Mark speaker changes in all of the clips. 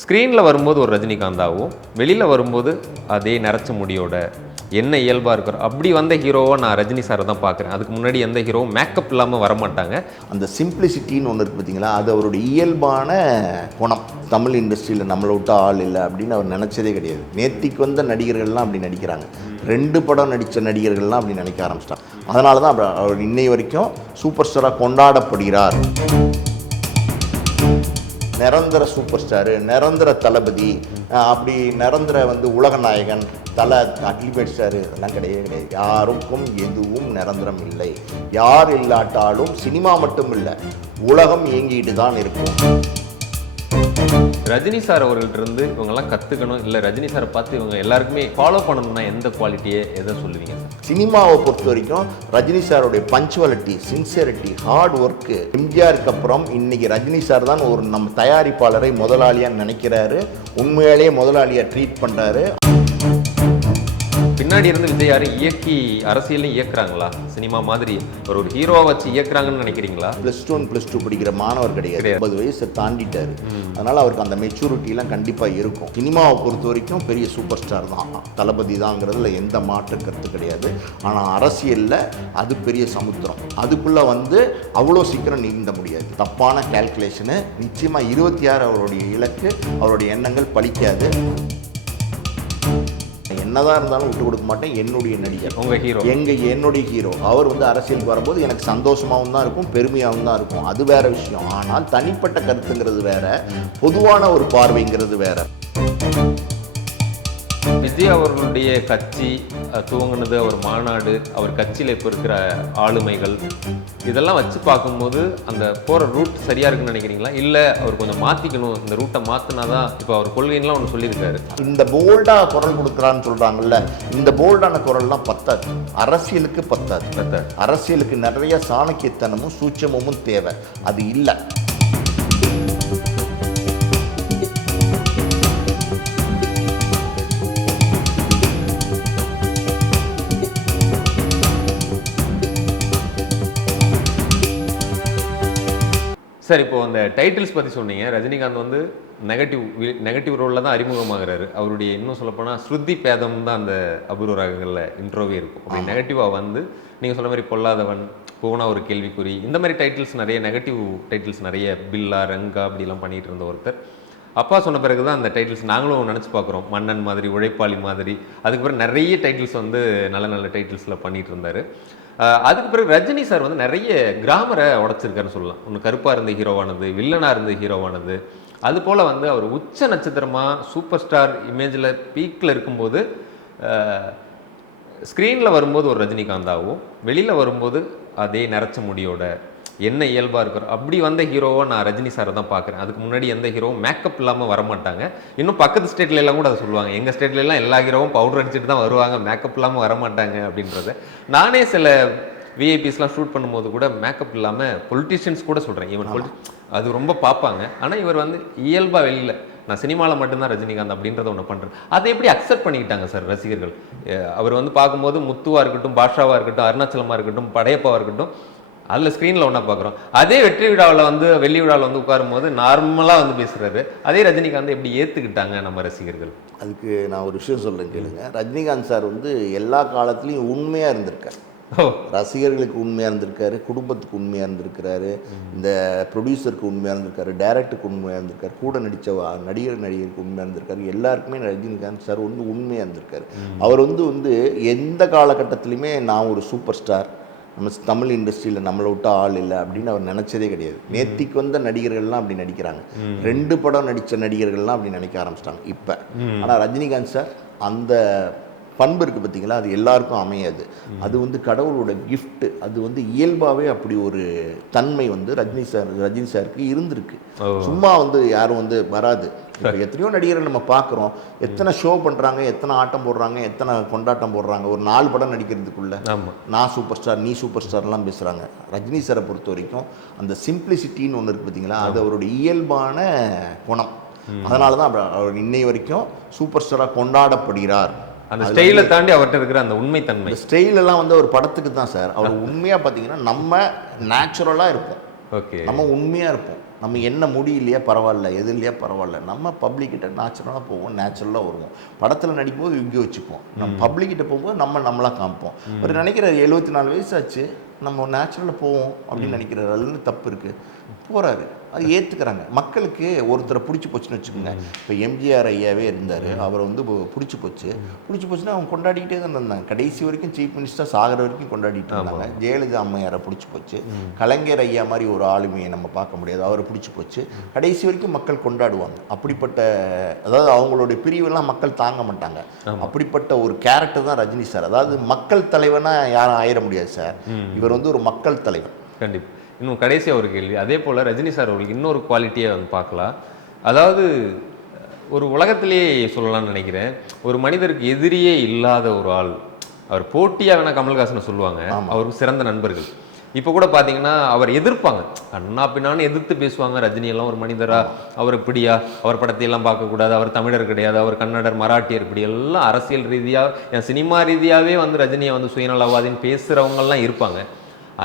Speaker 1: ஸ்க்ரீனில் வரும்போது ஒரு ரஜினிகாந்தாவும் வெளியில் வரும்போது அதே நரைச்ச முடியோட என்ன இயல்பாக இருக்கிற அப்படி வந்த ஹீரோவை நான் ரஜினி சாரை தான் பார்க்குறேன். அதுக்கு முன்னாடி எந்த ஹீரோவும் மேக்கப் இல்லாமல் வரமாட்டாங்க.
Speaker 2: அந்த சிம்பிளிசிட்டின்னு ஒன்று இருக்குது பார்த்தீங்களா அது அவருடைய இயல்பான குணம். தமிழ் இண்டஸ்ட்ரியில் நம்மளை விட்டு ஆள் இல்லை அப்படின்னு அவர் நினச்சதே கிடையாது. நேத்திக்கு வந்த நடிகர்கள்லாம் அப்படி நடிக்கிறாங்க. ரெண்டு படம் நடித்த நடிகர்கள்லாம் அப்படி நினைக்க ஆரம்பிச்சிட்டாங்க. அதனால தான் அவர் அவர் இன்னை வரைக்கும் சூப்பர் ஸ்டாராக கொண்டாடப்படுகிறார். நிரந்தர சூப்பர் ஸ்டாரு நிரந்தர தளபதி அப்படி நிரந்தர வந்து உலக நாயகன் தலை அல்டிமேட் ஸ்டாரு அதெல்லாம் கிடையவே கிடையாது. யாருக்கும் எதுவும் நிரந்தரம் இல்லை. யார் இல்லாட்டாலும் சினிமா மட்டும் இல்லை உலகம் இயங்கிட்டு தான் இருக்கும்.
Speaker 1: ரஜினி சார் அவர்கள்ட்ட இருந்து இவங்கெல்லாம் கற்றுக்கணும் இல்லை ரஜினி சாரை பார்த்து இவங்க எல்லாருக்குமே ஃபாலோ பண்ணணும்னா எந்த குவாலிட்டியை எதை சொல்லுவீங்க? சார்
Speaker 2: சினிமாவை பொறுத்த வரைக்கும் ரஜினி சாருடைய பஞ்சுவாலிட்டி சின்சியரிட்டி ஹார்ட் ஒர்க்கு எம்ஜிஆருக்கு அப்புறம் இன்னைக்கு ரஜினி சார் தான் ஒரு நம்ம தயாரிப்பாளரை முதலாளியாக நினைக்கிறாரு. உண்மையாலேயே முதலாளியாக ட்ரீட் பண்ணுறாரு
Speaker 1: பின்னாடி இருந்து விஜய் யாரும் இயக்கி அரசியலையும் இயக்குறாங்களா? சினிமா மாதிரி ஒரு ஒரு ஹீரோவை வச்சு இயக்குறாங்கன்னு நினைக்கிறீங்களா?
Speaker 2: ப்ளஸ் டூ ப்ளஸ் டூ படிக்கிற மாணவர் கிடையாது. ஐம்பது வயசு தாண்டிட்டாரு. அதனால அவருக்கு அந்த மெச்சூரிட்டிலாம் கண்டிப்பாக இருக்கும். சினிமாவை பொறுத்த வரைக்கும் பெரிய சூப்பர் ஸ்டார் தான். தளபதி தாங்கிறதுல எந்த மாற்று கருத்து கிடையாது. ஆனால் அரசியலில் அது பெரிய சமுத்திரம். அதுக்குள்ளே வந்து அவ்வளோ சீக்கிரம் நீந்த முடியாது. தப்பான கால்குலேஷனு நிச்சயமாக இருபத்தி ஆறு அவருடைய இலக்கு அவருடைய எண்ணங்கள் பலிக்காது என்னதான் இருந்தாலும் விட்டு கொடுக்க மாட்டேன். என்னுடைய நடிகர்.
Speaker 1: உங்க ஹீரோ
Speaker 2: எங்க என்னுடைய ஹீரோ அவர் வந்து அரசியலுக்கு வரும்போது எனக்கு சந்தோஷமாகவும் தான் இருக்கும் பெருமையாகவும் தான் இருக்கும். அது வேற விஷயம். ஆனால் தனிப்பட்ட கருத்துங்கிறது வேற பொதுவான ஒரு பார்வைங்கிறது வேற.
Speaker 1: விஜய் அவர்களுடைய கட்சி துவங்குனது அவர் மாநாடு அவர் கட்சியில் இப்போ இருக்கிற ஆளுமைகள் இதெல்லாம் வச்சு பார்க்கும்போது அந்த போகிற ரூட் சரியா இருக்குன்னு நினைக்கிறீங்களா? இல்லை அவர் கொஞ்சம் மாற்றிக்கணும் இந்த ரூட்டை மாற்றினா தான் இப்போ அவர் கொள்கைலாம் ஒன்று சொல்லியிருக்காரு.
Speaker 2: இந்த போல்டா குரல் கொடுக்குறான்னு சொல்றாங்கல்ல இந்த போல்டான குரல்லாம் பத்தாது. அரசியலுக்கு பத்தாது.
Speaker 1: பத்தாது.
Speaker 2: அரசியலுக்கு நிறைய சாணக்கியத்தனமும் சூட்சமும் தேவை. அது இல்லை.
Speaker 1: சார் இப்போ அந்த டைட்டில்ஸ் பற்றி சொன்னீங்க. ரஜினிகாந்த் வந்து நெகட்டிவ் நெகட்டிவ் ரோலில் தான் அறிமுகமாகிறாரு. அவருடைய இன்னும் சொல்லப்போனால் ஸ்ருதி பேதம் தான் அந்த அபூர்வ ராகங்களில் இன்ட்ரோவே இருக்கும். அப்படி நெகட்டிவாக வந்து நீங்கள் சொன்ன மாதிரி பொல்லாதவன் போனா ஒரு கேள்விக்குறி இந்த மாதிரி டைட்டில்ஸ் நிறைய நெகட்டிவ் டைட்டில்ஸ் நிறைய பில்லா ரங்கா அப்படிலாம் பண்ணிட்டு இருந்த ஒருத்தர். அப்பா சொன்ன பிறகு தான் அந்த டைட்டில்ஸ் நாங்களும் நினச்சி பார்க்குறோம். மன்னன் மாதிரி உழைப்பாளி மாதிரி. அதுக்கு பிறகு நிறைய டைட்டில்ஸ் வந்து நல்ல நல்ல டைட்டில்ஸில் பண்ணிட்டு இருந்தார். அதுக்கு பிறகு ரஜினி சார் வந்து நிறைய கிராமரை உடச்சிருக்காருன்னு சொல்லலாம். ஒன்று கருப்பாக இருந்த ஹீரோவானது வில்லனாக இருந்த ஹீரோவானது அது போல் வந்து அவர் உச்ச நட்சத்திரமாக சூப்பர் ஸ்டார் இமேஜில் பீக்கில் இருக்கும்போது ஸ்க்ரீனில் வரும்போது ஒரு ரஜினிகாந்தாகவும் வெளியில் வரும்போது அதே நிறச்ச முடியோட என்ன இயல்பாக இருக்கிற அப்படி வந்த ஹீரோவை நான் ரஜினி சாரை தான் பார்க்குறேன். அதுக்கு முன்னாடி எந்த ஹீரோவும் மேக்கப் இல்லாமல் வரமாட்டாங்க. இன்னும் பக்கத்து ஸ்டேட்ல எல்லாம் கூட அதை சொல்லுவாங்க. எங்கள் ஸ்டேட்ல எல்லாம் எல்லா ஹீரோவும் பவுடர் அடிச்சுட்டு தான் வருவாங்க. மேக்கப் இல்லாமல் வரமாட்டாங்க அப்படின்றத. நானே சில விஐபிஸ்லாம் ஷூட் பண்ணும்போது கூட மேக்கப் இல்லாமல் பொலிட்டிஷியன்ஸ் கூட சொல்கிறேன் ஈவன் அது ரொம்ப பார்ப்பாங்க. ஆனால் இவர் வந்து இயல்பாக வெளியில் நான் சினிமாவில் மட்டும்தான் ரஜினிகாந்த் அப்படின்றத ஒன்று பண்ணுறேன் அதை எப்படி அக்செப்ட் பண்ணிக்கிட்டாங்க சார் ரசிகர்கள்? அவர் வந்து பார்க்கும்போது முத்துவாக இருக்கட்டும் பாஷாவாக இருக்கட்டும் அருணாச்சலமாக இருக்கட்டும் படையப்பாவாக இருக்கட்டும் அதில் ஸ்க்ரீனில் ஒன்றா பார்க்குறோம் அதே வெற்றி விழாவில் வந்து வெள்ளி விழாவில் வந்து உட்காரும்போது நார்மலாக வந்து பேசுகிறாரு அதே ரஜினிகாந்த் எப்படி ஏற்றுக்கிட்டாங்க நம்ம ரசிகர்கள்?
Speaker 2: அதுக்கு நான் ஒரு விஷயம் சொல்றேன் கேளுங்க. ரஜினிகாந்த் சார் வந்து எல்லா காலத்துலேயும் உண்மையாக இருந்திருக்கார். ரசிகர்களுக்கு உண்மையாக இருந்திருக்காரு குடும்பத்துக்கு உண்மையாக இருந்திருக்கிறாரு இந்த ப்ரொடியூசருக்கு உண்மையாக இருந்திருக்காரு டைரக்டருக்கு உண்மையாக இருந்திருக்காரு கூட நடித்த நடிகர் நடிகருக்கு உண்மையாக இருந்திருக்காரு எல்லாருக்குமே ரஜினிகாந்த் சார் வந்து உண்மையாக இருந்திருக்காரு. அவர் வந்து வந்து எந்த காலகட்டத்திலையுமே நான் ஒரு சூப்பர் ஸ்டார் நம்ம தமிழ் இண்டஸ்ட்ரியில் நம்மளை விட்ட ஆள் இல்லை அப்படின்னு அவர் நினச்சதே கிடையாது. நேத்திக்கு வந்த நடிகர்கள்லாம் அப்படி நடிக்கிறாங்க. ரெண்டு படம் நடித்த நடிகர்கள்லாம் அப்படி நினைக்க ஆரம்பிச்சிட்டாங்க இப்போ. ஆனால் ரஜினிகாந்த் சார் அந்த பண்பு இருக்குது பார்த்தீங்களா அது எல்லாருக்கும் அமையாது. அது வந்து கடவுளோட gift அது வந்து இயல்பாகவே அப்படி ஒரு தன்மை வந்து ரஜினி சார் ரஜினி சாருக்கு இருந்திருக்கு. சும்மா வந்து யாரும் வந்து வராது. இப்போ எத்தனையோ நடிகர்கள் நம்ம பார்க்குறோம். எத்தனை ஷோ பண்ணுறாங்க எத்தனை ஆட்டம் போடுறாங்க எத்தனை கொண்டாட்டம் போடுறாங்க. ஒரு நாலு படம் நடிக்கிறதுக்குள்ள நான் சூப்பர் ஸ்டார் நீ சூப்பர் ஸ்டார்லாம் பேசுகிறாங்க ரஜினி சாரை பொறுத்த வரைக்கும் அந்த சிம்பிளிசிட்டின்னு ஒன்று இருக்குது பார்த்தீங்களா அது அவருடைய இயல்பான குணம். அதனால தான் அவர் இன்னை வரைக்கும் சூப்பர் ஸ்டாராக கொண்டாடப்படுகிறார்.
Speaker 1: அந்த ஸ்டைலை தாண்டி அவர்கிட்ட இருக்கிற அந்த உண்மைத்தன்மை.
Speaker 2: இந்த ஸ்டைல் எல்லாம் வந்து ஒரு படத்துக்கு தான் சார் அவர் உண்மையாக பார்த்தீங்கன்னா நம்ம நேச்சுரலாக இருப்போம்.
Speaker 1: ஓகே
Speaker 2: நம்ம உண்மையாக இருப்போம். நம்ம என்ன முடியலையா பரவாயில்ல. எது இல்லையா பரவாயில்ல. நம்ம பப்ளிக்கிட்ட நேச்சுரலாக போவோம் நேச்சுரலாக வருவோம். படத்தில் நடிக்கும்போது இங்கே வச்சுப்போம். நம்ம பப்ளிக்கிட்ட போகும்போது நம்ம நம்மளாக காமிப்போம். ஒரு நினைக்கிற எழுபத்தி நாலு வயசு ஆச்சு. நம்ம நேச்சுரலாக போவோம் அப்படின்னு நினைக்கிறாரு. அதுல தப்பு இருக்குது போகிறாரு அது ஏற்றுக்கிறாங்க மக்களுக்கு ஒருத்தரை பிடிச்சி போச்சுன்னு வச்சுக்கோங்க. இப்போ எம்ஜிஆர் ஐயாவே இருந்தார். அவரை வந்து பிடிச்சி போச்சு. பிடிச்சி போச்சுன்னா அவங்க கொண்டாடிக்கிட்டே தான் இருந்தாங்க. கடைசி வரைக்கும் சீஃப் மினிஸ்டர் சாகிற வரைக்கும் கொண்டாடிட்டு இருந்தாங்க. ஜெயலலிதா அம்மையாரை பிடிச்சி போச்சு. கலைஞர் ஐயா மாதிரி ஒரு ஆளுமையை நம்ம பார்க்க முடியாது. அவரை பிடிச்சி போச்சு. கடைசி வரைக்கும் மக்கள் கொண்டாடுவாங்க. அப்படிப்பட்ட அதாவது அவங்களுடைய பிரிவெல்லாம் மக்கள் தாங்க மாட்டாங்க. அப்படிப்பட்ட ஒரு கேரக்டர் தான் ரஜினி சார். அதாவது மக்கள் தலைவனா யாரும் ஆயிட முடியாது சார். இவர் வந்து ஒரு மக்கள் தலைவர்.
Speaker 1: கண்டிப்பா. இன்னும் கடைசியாக ஒரு கேள்வி. அதே போல் ரஜினி சார் அவர்களுக்கு இன்னொரு குவாலிட்டியை வந்து பார்க்கலாம். அதாவது ஒரு உலகத்திலேயே சொல்லலாம்னு நினைக்கிறேன். ஒரு மனிதருக்கு எதிரியே இல்லாத ஒரு ஆள் அவர் போட்டியாக வேணா கமல்ஹாசனை சொல்லுவாங்க. அவருக்கு சிறந்த நண்பர்கள். இப்போ கூட பார்த்தீங்கன்னா அவர் எதிர்ப்பாங்க. அண்ணா பின்னான்னு எதிர்த்து பேசுவாங்க ரஜினி எல்லாம் ஒரு மனிதரா? அவர் இப்படியா அவர் படத்தை எல்லாம் பார்க்கக்கூடாது. அவர் தமிழர் கிடையாது. அவர் கன்னடர் மராட்டியர் இப்படி எல்லாம் அரசியல் ரீதியாக சினிமா ரீதியாகவே வந்து ரஜினியை வந்து சுயநலவாதின்னு பேசுகிறவங்கெல்லாம் இருப்பாங்க.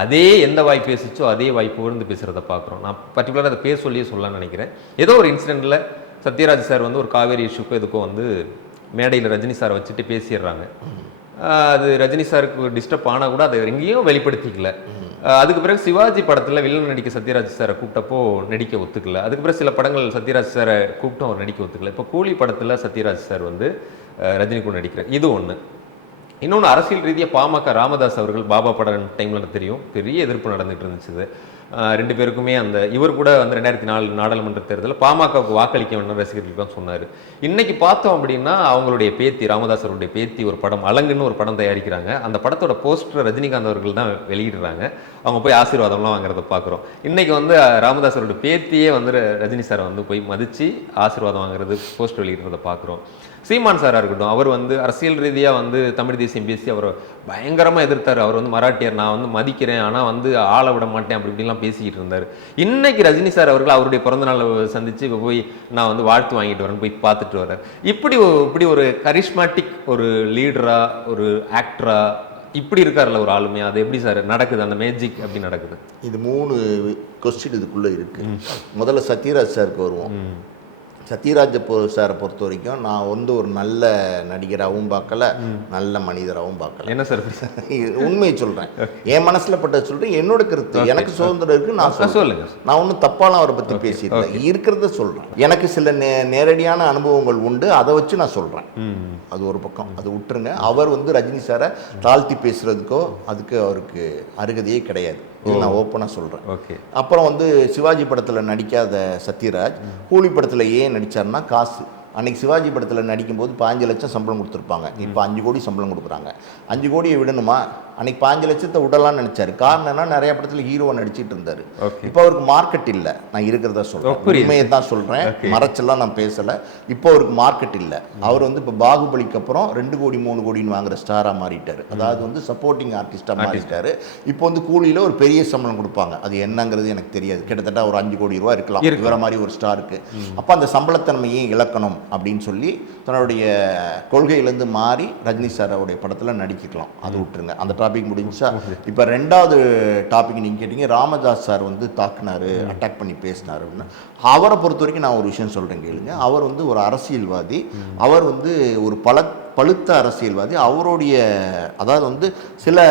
Speaker 1: அதே எந்த வாய் பேசிச்சோ அதே வாய்ப்பு இருந்து பேசுகிறத பார்க்குறோம். நான் பர்டிகுலராக அதை பேர் சொல்லியே சொல்லலாம்னு நினைக்கிறேன். ஏதோ ஒரு இன்சிடெண்ட்டில் சத்யராஜ் சார் வந்து ஒரு காவேரி இஷ்யூக்கோ இதுக்கும் வந்து மேடையில் ரஜினி சாரை வச்சுட்டு பேசிடுறாங்க. அது ரஜினி சாருக்கு டிஸ்டர்ப் ஆனால் கூட அதை எங்கேயும் வெளிப்படுத்திக்கல. அதுக்கு பிறகு சிவாஜி படத்தில் வில்லன் நடிக்க சத்யராஜ் சாரை கூப்பிட்டப்போ நடிக்க ஒத்துக்கல. அதுக்கு பிறகு சில படங்கள் சத்யராஜ் சாரை கூப்பிட்டும் அவர் நடிக்க ஒத்துக்கல. இப்போ கூலி படத்தில் சத்யராஜ் சார் வந்து ரஜினி கூட நடிக்கிறார். இது ஒன்று இன்னொன்று அரசியல் ரீதியாக பாமக ராமதாஸ் அவர்கள் பாபா படம் டைமில் தெரியும். பெரிய எதிர்ப்பு நடந்துகிட்டு இருந்துச்சு ரெண்டு பேருக்குமே அந்த இவர் கூட வந்து ரெண்டாயிரத்தி நாலு நாடாளுமன்ற தேர்தலில் பாமகவுக்கு வாக்களிக்க வேண்டும் ரசிகர்கள் சொன்னார். இன்னைக்கு பார்த்தோம் அப்படின்னா அவங்களுடைய பேத்தி ராமதாஸ் அவருடைய பேத்தி ஒரு படம் அலங்குன்னு ஒரு படம் தயாரிக்கிறாங்க. அந்த படத்தோட போஸ்டர் ரஜினிகாந்த் அவர்கள் தான் வெளியிடுறாங்க. அவங்க போய் ஆசீர்வாதம்லாம் வாங்குறத பார்க்குறோம். இன்னைக்கு வந்து அஹ், ராமதாஸ் அவருடைய பேத்தியே வந்து ரஜினி சாரை வந்து போய் மதித்து ஆசீர்வாதம் வாங்குறது போஸ்டர் வெளியிடுறத பார்க்குறோம். சீமான் சாரா இருக்கட்டும் அவர் வந்து அரசியல் ரீதியா வந்து தமிழ் தேசியம் பேசி அவர் பயங்கரமா எதிர்த்தாரு. அவர் வந்து மராட்டியர் நான் வந்து மதிக்கிறேன் ஆனா வந்து ஆள விட மாட்டேன் அப்படி இப்படிலாம் பேசிக்கிட்டு இருந்தாரு. இன்னைக்கு ரஜினி சார் அவர்கள் அவருடைய பிறந்த நாளை சந்திச்சு இப்ப போய் நான் வந்து வாழ்த்து வாங்கிட்டு வரேன் போய் பார்த்துட்டு வர்றாரு. இப்படி ஒரு- இப்படி ஒரு கரிஷ்மாட்டிக் ஒரு லீடரா ஒரு ஆக்டரா இப்படி இருக்கார்ல ஒரு ஆளுமே அது எப்படி சார் நடக்குது? அந்த மேஜிக் அப்படி நடக்குது?
Speaker 2: இது மூணு கொஸ்டின் இதுக்குள்ளே இருக்கு. முதல்ல சத்யராஜ் சாருக்கு வருவோம். சத்யராஜ் சாரை பொறுத்த வரைக்கும் நான் வந்து ஒரு நல்ல நடிகராகவும் பார்க்கல நல்ல மனிதராகவும் பார்க்கல.
Speaker 1: என்ன சார்
Speaker 2: உண்மையை சொல்றேன். என் மனசுல பட்ட சொல்றேன் என்னோட கருத்து எனக்கு சுதந்திரம் இருக்கு நான்
Speaker 1: சொல்லுங்க
Speaker 2: நான் ஒன்றும் தப்பாலாம் அவரை பற்றி பேசியிருந்தேன் இருக்கிறத சொல்கிறேன் எனக்கு சில நே நேரடியான அனுபவங்கள் உண்டு அதை வச்சு நான் சொல்கிறேன் அது ஒரு பக்கம். அது விட்டுருங்க. அவர் வந்து ரஜினி சாரை தாழ்த்தி பேசுறதுக்கோ அதுக்கு அவருக்கு அருகதையே கிடையாது. இது நான் ஓப்பனாக சொல்கிறேன்
Speaker 1: ஓகே.
Speaker 2: அப்புறம் வந்து சிவாஜி படத்தில் நடிக்காத சத்யராஜ் கூலி படத்தில் ஏன் நடிச்சாருன்னா காசு. அன்னைக்கு சிவாஜி படத்தில் நடிக்கும்போது பாஞ்சு லட்சம் சம்பளம் கொடுத்துருப்பாங்க. இப்போ அஞ்சு கோடி சம்பளம் கொடுக்குறாங்க. அஞ்சு கோடியை விடணுமா? அன்னைக்கு பாஞ்சு லட்சத்தை விடலாம்னு நினைச்சாரு. காரணம் என்ன நிறைய படத்தில் ஹீரோவை நடிச்சிட்டு இருந்தாரு. இப்போ அவருக்கு மார்க்கெட் இல்லை. நான் இருக்கிறதா சொல்றேன்.
Speaker 1: புரியுது.
Speaker 2: உண்மையை தான் சொல்றேன். மறைச்செல்லாம் நான் பேசல. இப்போ அவருக்கு மார்க்கெட் இல்லை. அவர் வந்து இப்போ பாகுபலிக்கு அப்புறம் ரெண்டு கோடி மூணு கோடின்னு வாங்குற ஸ்டாரா மாறிட்டாரு. அதாவது வந்து சப்போர்ட்டிங் ஆர்டிஸ்டா மாறிட்டாரு. இப்போ வந்து கூலியில ஒரு பெரிய சம்பளம் கொடுப்பாங்க. அது என்னங்கிறது எனக்கு தெரியாது. கிட்டத்தட்ட ஒரு அஞ்சு கோடி ரூபா இருக்கலாம்.
Speaker 1: இருக்கலாம்.
Speaker 2: இவர மாதிரி ஒரு ஸ்டாருக்கு அப்போ அந்த சம்பளத்தன்மையை இழக்கணும் அப்படின்னு சொல்லி தன்னுடைய கொள்கையிலேருந்து மாறி ரஜினி சாரோடைய படத்தில் நடிக்கலாம் அது விட்டுருங்க. அந்த டாபிக் முடிஞ்சா இப்போ ரெண்டாவது டாபிக் நீங்கள் கேட்டீங்க ராமதாஸ் சார் வந்து தாக்குனாரு அட்டாக் பண்ணி பேசினாரு அப்படின்னு. அவரை பொறுத்த வரைக்கும் நான் ஒரு விஷயம் சொல்கிறேன் கேளுங்க. அவர் வந்து ஒரு அரசியல்வாதி. அவர் வந்து ஒரு பல பழுத்த அரசியல்வாதி. அவருடைய அதாவது வந்து சில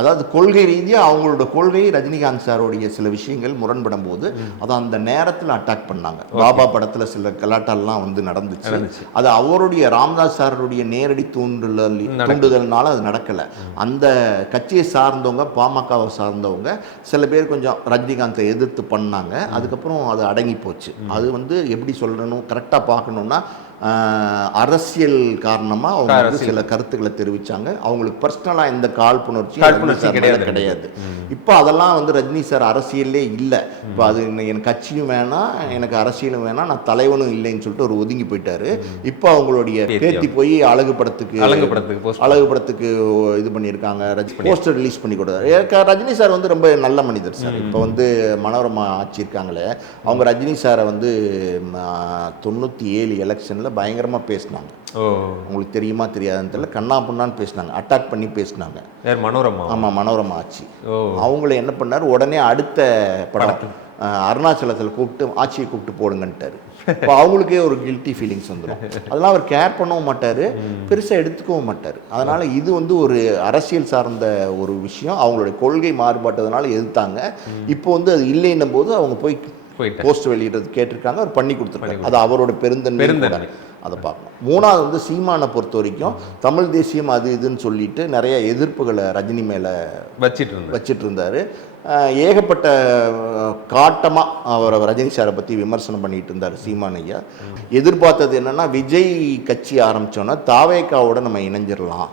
Speaker 2: அதாவது கொள்கை ரீதியாக அவங்களோட கொள்கை ரஜினிகாந்த் சாருடைய சில விஷயங்கள் முரண்படும் போது அதை அந்த நேரத்தில் அட்டாக் பண்ணாங்க. பாபா படத்தில் சில கலாட்டாலாம் வந்து நடந்துச்சு. அது அவருடைய ராம்தாஸ் சாருடைய நேரடி தூண்டுதல் தூண்டுதல்னால அது நடக்கலை. அந்த கட்சியை சார்ந்தவங்க பாமகவை சார்ந்தவங்க சில பேர் கொஞ்சம் ரஜினிகாந்தை எதிர்த்து பண்ணாங்க. அதுக்கப்புறம் அது அடங்கி போச்சு. அது வந்து எப்படி சொல்லணும் கரெக்டாக பார்க்கணுன்னா அரசியல் காரணமாக அவங்க வந்து. சில கருத்துக்களை தெரிவிச்சாங்க. அவங்களுக்கு பர்சனலாக எந்த காழ்ப்புணர்ச்சி
Speaker 1: காழ்ப்புணர்ச்சி கிடையாது.
Speaker 2: கிடையாது. இப்போ அதெல்லாம் வந்து ரஜினி சார் அரசியலே இல்லை. இப்போ அது எனக்கு கட்சியும் வேணாம் எனக்கு அரசியலும் வேணாம் நான் தலைவனும் இல்லைன்னு சொல்லிட்டு ஒரு ஒதுங்கி போயிட்டாரு. இப்போ அவங்களுடைய
Speaker 1: பேத்தி
Speaker 2: போய் அழகு படத்துக்கு
Speaker 1: அலங்கு படத்துக்கு
Speaker 2: அழகு படத்துக்கு இது பண்ணியிருக்காங்க. போஸ்டர் ரிலீஸ் பண்ணி கொடுத்தாரு. ரஜினி சார் வந்து ரொம்ப நல்ல மனிதர் சார். இப்போ வந்து மனோரமா ஆட்சி இருக்காங்களே. அவங்க ரஜினி சாரை வந்து தொண்ணூற்றி ஏழு எலெக்ஷனில் பயங்கரமாக பேசினாங்க. உங்களுக்கு தெரியுமா தெரியாதுன்னு தெரியல. கண்ணா புண்ணான்னு பேசினாங்க. அட்டாக் பண்ணி பேசினாங்க.
Speaker 1: மனோரமா?
Speaker 2: ஆமாம் மனோரமா ஆட்சி
Speaker 1: ஓ.
Speaker 2: அவங்கள என்ன பண்ணார்? உடனே அடுத்த படம் அருணாச்சலத்தில் கூப்பிட்டு ஆட்சியை கூப்பிட்டு போடுங்கன்ட்டாரு. இப்போ அவங்களுக்கே ஒரு கில்ட்டி ஃபீலிங்ஸ் வந்துடும் அதெல்லாம் அவர் கேர் பண்ணவும் மாட்டார். பெருசாக எடுத்துக்கவும் மாட்டார். அதனால் இது வந்து ஒரு அரசியல் சார்ந்த ஒரு விஷயம். அவங்களுடைய கொள்கை மாறுபாட்டதுனால எதிர்த்தாங்க. இப்போ வந்து அது இல்லைன்னும் போது அவங்க போய் போஸ்ட் வெளியிடுறது கேட்டிருக்காங்க அவர் பண்ணி கொடுத்துருக்காங்க அது அவரோட பெருந்தன்மை. அதை பார்க்கணும் மூணாவது வந்து சீமானை பொறுத்த வரைக்கும் தமிழ் தேசியம் அது இதுன்னு சொல்லிட்டு நிறைய எதிர்ப்புகளை ரஜினி மேலே
Speaker 1: வச்சிட்டு
Speaker 2: வச்சிட்டு இருந்தாரு ஏகப்பட்ட காட்டமாக அவர் ரஜினி சாரை பற்றி விமர்சனம் பண்ணிட்டு இருந்தார் சீமான் ஐயா. எதிர்பார்த்தது என்னன்னா விஜய் கட்சி ஆரம்பிச்சோன்னா தாவேக்காவோட நம்ம இணைஞ்சிடலாம்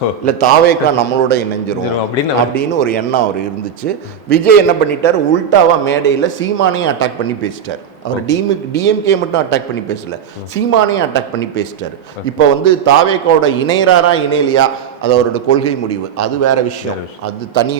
Speaker 2: இல்லை தாவேக்கா நம்மளோட இணைஞ்சிரும்
Speaker 1: அப்படின்னு
Speaker 2: அப்படின்னு ஒரு எண்ணம் அவர் இருந்துச்சு. விஜய் என்ன பண்ணிட்டார்? உல்டாவா மேடையில் சீமானையும் அட்டாக் பண்ணி பேசிட்டார். அவர் டிஎம் டிஎம்கே மட்டும் அட்டாக் பண்ணி பேசல. சீமானையும் அட்டாக் பண்ணி பேசிட்டார். இப்போ வந்து தாவேக்காவோட இணையறாரா இணையலையா? அது அவரோட கொள்கை முடிவு. அது வேற விஷயம். அது தனி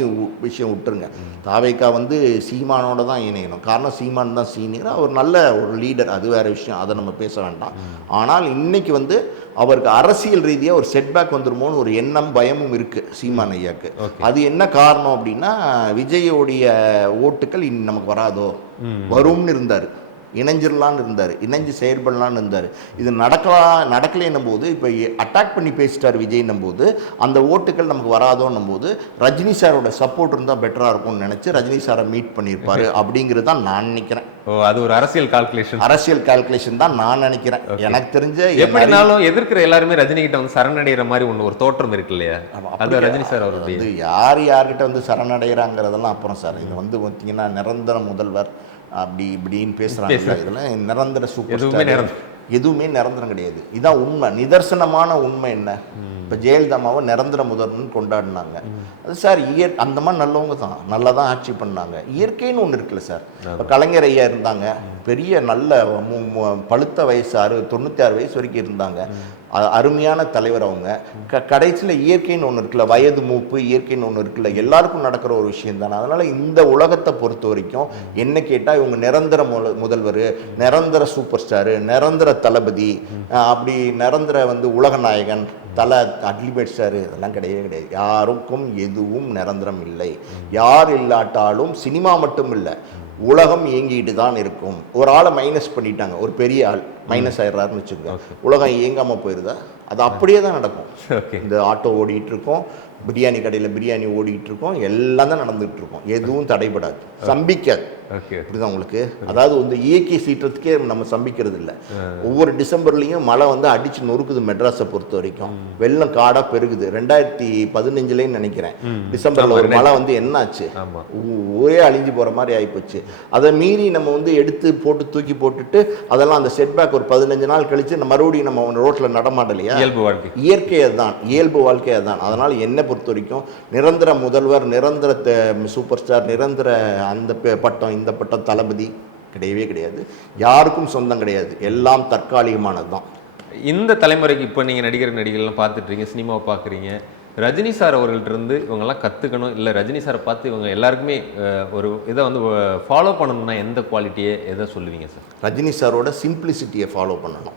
Speaker 2: விஷயம் விட்டுருங்க. தாவேக்கா வந்து சீமானோட தான் இணையணும். காரணம் சீமான் தான் சீனியர் அவர் நல்ல ஒரு லீடர் அது வேற விஷயம். அதை நம்ம பேச வேண்டாம். ஆனால் இன்னைக்கு வந்து அவருக்கு அரசியல் ரீதியாக ஒரு செட்பேக் வந்துருமோன்னு ஒரு எண்ணம் பயமும் இருக்கு சீமான் ஐயாக்கு. அது என்ன காரணம் அப்படின்னா விஜயோடைய ஓட்டுக்கள் இனி நமக்கு வராதோ? வரும்னு இருந்தார். இணைஞ்சிடலான்னு இருந்தார். இணைஞ்சு செயல்படலான்னு இருந்தார். இது நடக்கலாம் நடக்கலைன்னும் போது இப்போ அட்டாக் பண்ணி பேசிட்டார் விஜய்னும் போது அந்த ஓட்டுகள் நமக்கு வராதோன்னும் போது ரஜினி சாரோட சப்போர்ட் இருந்தால் பெட்டராக இருக்கும்னு நினச்சி ரஜினி சாரை மீட் பண்ணியிருப்பாரு அப்படிங்கிறது தான் நான் நினைக்கிறேன்.
Speaker 1: ஓ அது ஒரு அரசியல் கால்குலேஷன்
Speaker 2: அரசியல் கால்குலேஷன் தான் நான் நினைக்கிறேன். எனக்கு தெரிஞ்ச
Speaker 1: எப்படினாலும் எதிர்க்கிற எல்லாருமே ரஜினி கிட்ட வந்து சரணடைகிற மாதிரி ஒண்ணு ஒரு தோற்றம் இருக்கு இல்லையா? அது? ரஜினி சார் அவருடைய
Speaker 2: அது யார் யார்கிட்ட வந்து சரணடைகிறாங்கிறதெல்லாம் அப்புறம் சார் இது வந்து பார்த்தீங்கன்னா நிரந்தர முதல்வர். அப்படி இப்படின்னு பேசுறாங்க. இதெல்லாம் நிரந்தர சூப்பர்
Speaker 1: எதுவுமே. நிரந்தரம்.
Speaker 2: எதுவுமே நிரந்தரம் கிடையாது. இதான் உண்மை. நிதர்சனமான உண்மை என்ன? இப்போ ஜெயலலிதாமாவை நிரந்தர முதல்வர்னு கொண்டாடினாங்க. அது சார் இயற் அந்த மாதிரி நல்லவங்க தான். நல்லா தான் ஆட்சி பண்ணாங்க. இயற்கைன்னு ஒன்று இருக்குல்ல சார். இப்போ கலைஞர் ஐயா இருந்தாங்க. பெரிய நல்ல பழுத்த வயசு அறு தொண்ணூற்றி ஆறு வயசு வரைக்கும் இருந்தாங்க. அருமையான தலைவர் அவங்க. க கடைசியில் இயற்கைன்னு ஒன்று இருக்குல்ல வயது மூப்பு இயற்கைன்னு ஒன்று இருக்குல்ல எல்லாருக்கும் நடக்கிற ஒரு விஷயம் தானே. அதனால் இந்த உலகத்தை பொறுத்த வரைக்கும் என்ன கேட்டால் இவங்க நிரந்தர முதல்வர் நிரந்தர சூப்பர் ஸ்டாரு நிரந்தர தளபதி அப்படி நிரந்தர வந்து உலக நாயகன் தலை அட்லிபேட் ஸ்டாரு இதெல்லாம் கிடையவே கிடையாது. யாருக்கும் எதுவும் நிரந்தரம் இல்லை. யார் இல்லாட்டாலும் சினிமா மட்டும் இல்லை உலகம் இயங்கிட்டு தான் இருக்கும். ஒரு ஆளை மைனஸ் பண்ணிட்டாங்க. ஒரு பெரிய ஆள் மைனஸ் ஆயிடுறாருன்னு வச்சுக்கோங்க. உலகம் இயங்காம போயிருதா? அது அப்படியே தான் நடக்கும் இந்த ஆட்டோ ஓடிட்டு இருக்கோம். பிரியாணி கடையில் பிரியாணி ஓடிட்டு இருக்கோம் எல்லாம் தான் நடந்துட்டு இருக்கும் எதுவும் தடைபடாது. சம்பிக்காது. புரியுதா உங்களுக்கு? அதாவது வந்து இயற்கை சீற்றத்துக்கே நம்ம சம்பிக்கிறது இல்லை ஒவ்வொரு டிசம்பர்லையும் மழை வந்து அடிச்சு நொறுக்குது மெட்ராஸை பொறுத்த வரைக்கும். வெள்ளம் காடா பெருகுது. ரெண்டாயிரத்தி பதினஞ்சுலேன்னு நினைக்கிறேன். டிசம்பர்ல ஒரு மழை வந்து என்னாச்சு? ஊரே அழிஞ்சு போற மாதிரி ஆயிப்போச்சு. அதை மீறி நம்ம வந்து எடுத்து போட்டு தூக்கி போட்டுட்டு அதெல்லாம் அந்த செட்பேக் ஒரு பதினஞ்சு நாள் கழிச்சு நம்ம மறுபடியும் நம்ம ரோட்ல நடமாடலையா?
Speaker 1: இயல்பு வாழ்க்கை.
Speaker 2: இயற்கை அதுதான் இயல்பு வாழ்க்கை அதுதான் அதனால் என்னை பொறுத்த வரைக்கும் நிரந்தர முதல்வர் நிரந்தர சூப்பர் ஸ்டார் நிரந்தர அந்த பட்டம் இந்த பட்டம் தளபதி கிடையவே கிடையாது. யாருக்கும் சொந்தம் கிடையாது. எல்லாம் தற்காலிகமானது தான்.
Speaker 1: இந்த தலைமுறைக்கு இப்போ நீங்க நடிகர் நடிகர்லாம் பார்த்துட்டு இருக்கீங்க சினிமாவை பார்க்குறீங்க. ரஜினி சார் அவர்கள்ட்ட இருந்து இவங்கெல்லாம் கற்றுக்கணும் இல்லை ரஜினி சாரை பார்த்து இவங்க எல்லாருக்குமே ஒரு இதை வந்து ஃபாலோ பண்ணணும்னா எந்த குவாலிட்டியை எதை சொல்லுவீங்க சார்
Speaker 2: ரஜினி சாரோட சிம்பிளிசிட்டியை ஃபாலோ பண்ணணும்.